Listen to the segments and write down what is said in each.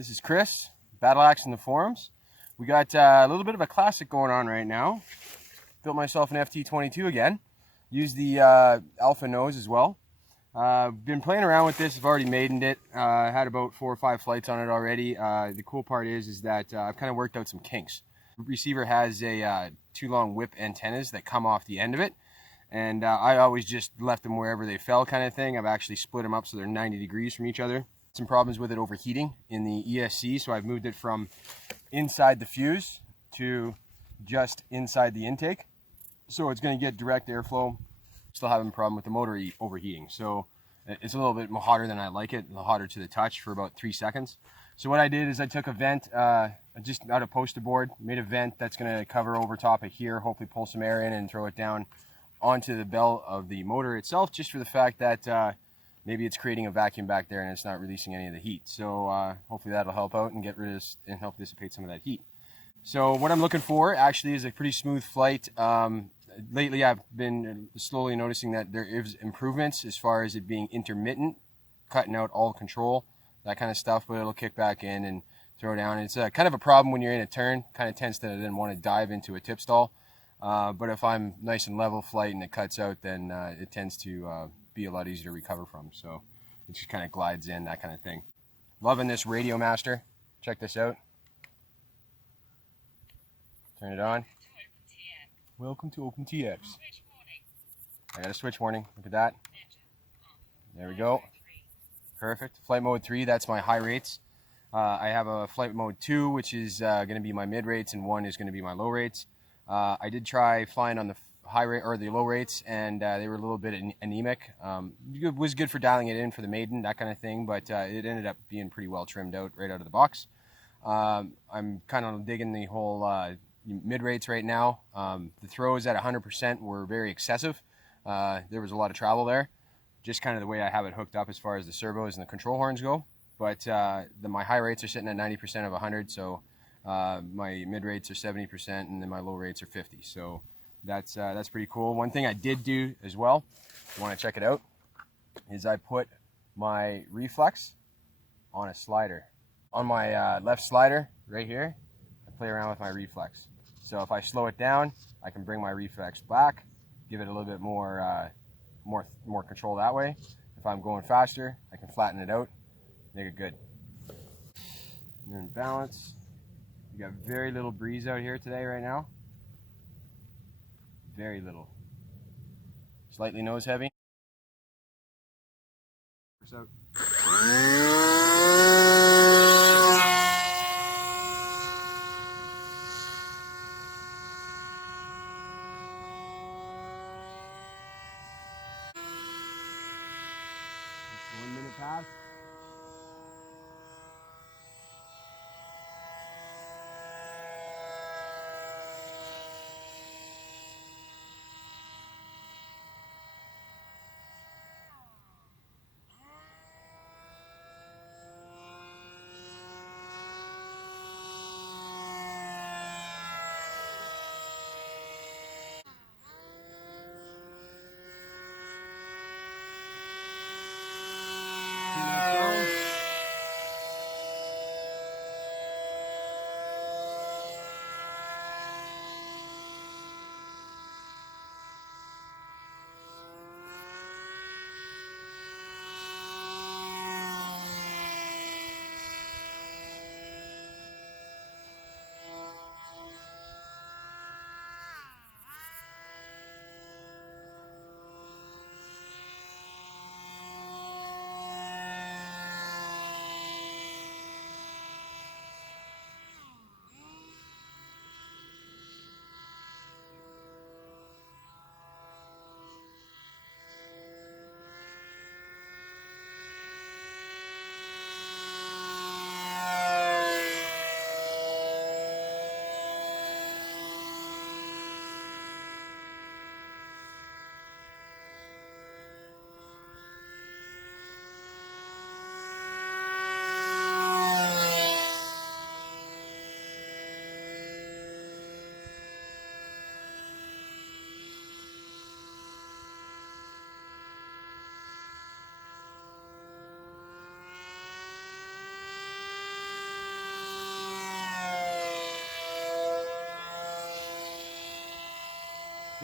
This is Chris, Battle Axe in the forums. We got a little bit of a classic going on right now. Built myself an FT22 again. Used the Alpha nose as well. Been playing around with this. I've already maidened it. Had about 4 or 5 flights on it already. The cool part is that I've kind of worked out some kinks. The receiver has a 2 long whip antennas that come off the end of it. And I always just left them wherever they fell kind of thing. I've actually split them up so they're 90 degrees from each other. Some problems with it overheating in the ESC, so I've moved it from inside the fuse to just inside the intake. So it's going to get direct airflow. Still having a problem with the motor overheating. So it's a little bit hotter than I like it, a little hotter to the touch for about 3 seconds. So what I did is I took a vent, just out of poster board, made a vent that's going to cover over top of here, hopefully pull some air in and throw it down onto the bell of the motor itself, just for the fact that maybe it's creating a vacuum back there and it's not releasing any of the heat. So hopefully that'll help out and get rid of and help dissipate some of that heat. So what I'm looking for actually is a pretty smooth flight. Lately I've been slowly noticing that there is improvements as far as it being intermittent, cutting out all control, that kind of stuff, but it'll kick back in and throw down. It's kind of a problem when you're in a turn, kind of tends to then want to dive into a tip stall. But if I'm nice and level flight and it cuts out, then it tends to be a lot easier to recover from. So it just kind of glides in, that kind of thing. Loving this RadioMaster. Check this out. Turn it on. Welcome to OpenTX. I got a switch warning. Look at that. There we go. Perfect. Flight mode 3, that's my high rates. I have a flight mode 2, which is going to be my mid rates, and 1 is going to be my low rates. I did try flying on the high rate or the low rates, and they were a little bit anemic. It was good for dialing it in for the maiden, that kind of thing, but it ended up being pretty well trimmed out right out of the box. I'm kind of digging the whole mid rates right now. The throws at 100% were very excessive. There was a lot of travel there, just kind of the way I have it hooked up as far as the servos and the control horns go. But my high rates are sitting at 90% of 100, so my mid rates are 70%, and then my low rates are 50. So that's pretty cool. One thing I did do as well, if you want to check it out, is I put my reflex on a slider. On my left slider right here, I play around with my reflex. So if I slow it down, I can bring my reflex back, give it a little bit more control that way. If I'm going faster, I can flatten it out, make it good. You're in balance. We got very little breeze out here today right now. Very little. Slightly nose heavy. Works out. It's 1 minute past.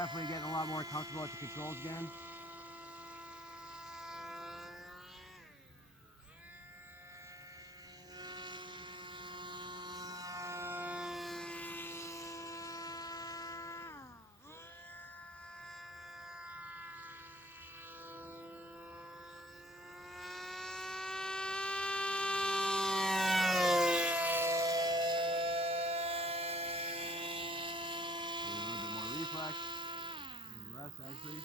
Definitely getting a lot more comfortable with the controls again. Reflex, less actually.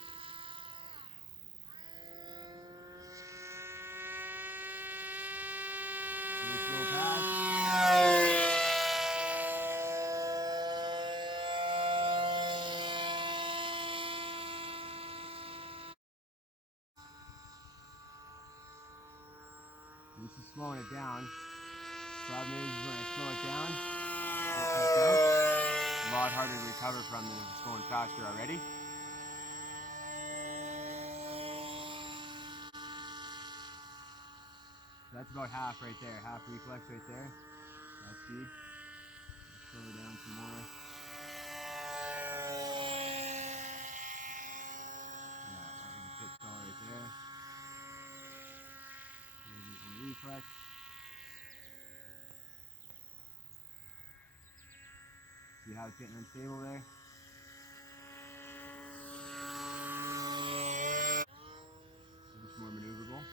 Nice little pass. This is slowing it down. Problem is when I slow it down, it cuts out. A lot harder to recover from than if it's going faster already. That's about half right there, half reflex right there. That's speed. Slow it down some more. Yeah, that was a pit stall right there. Reflex. See how it's getting unstable there? It's more maneuverable.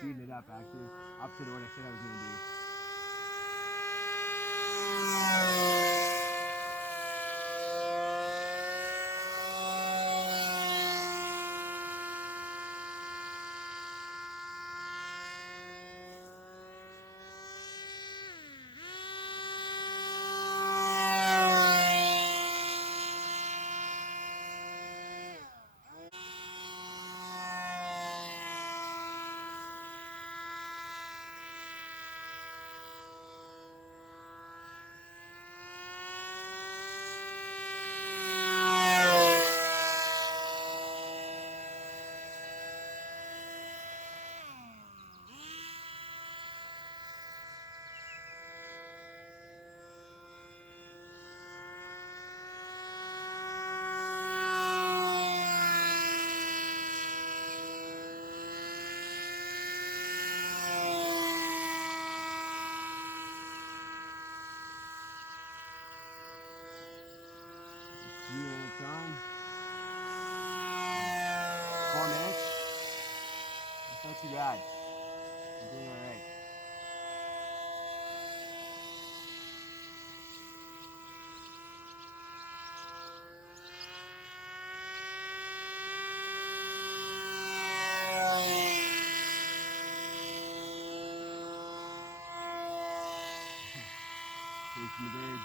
Speeding it up actually, opposite of what I said I was going to do. Done. 4 minutes. That's not too bad. I'm doing alright. Chasing the bird.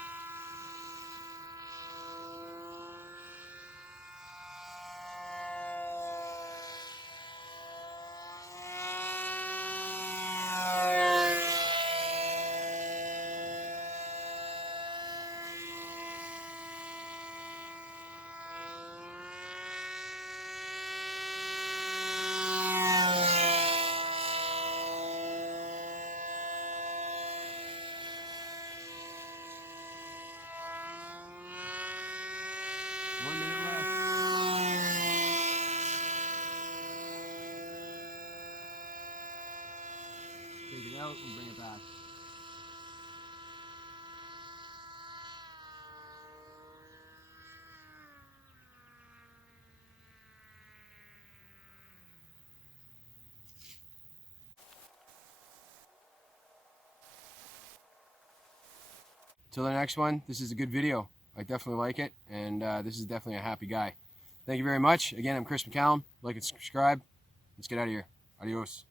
Take it out and bring it back. Till the next one, this is a good video. I definitely like it, and this is definitely a happy guy. Thank you very much. Again, I'm Chris McCallum. Like and subscribe. Let's get out of here. Adios.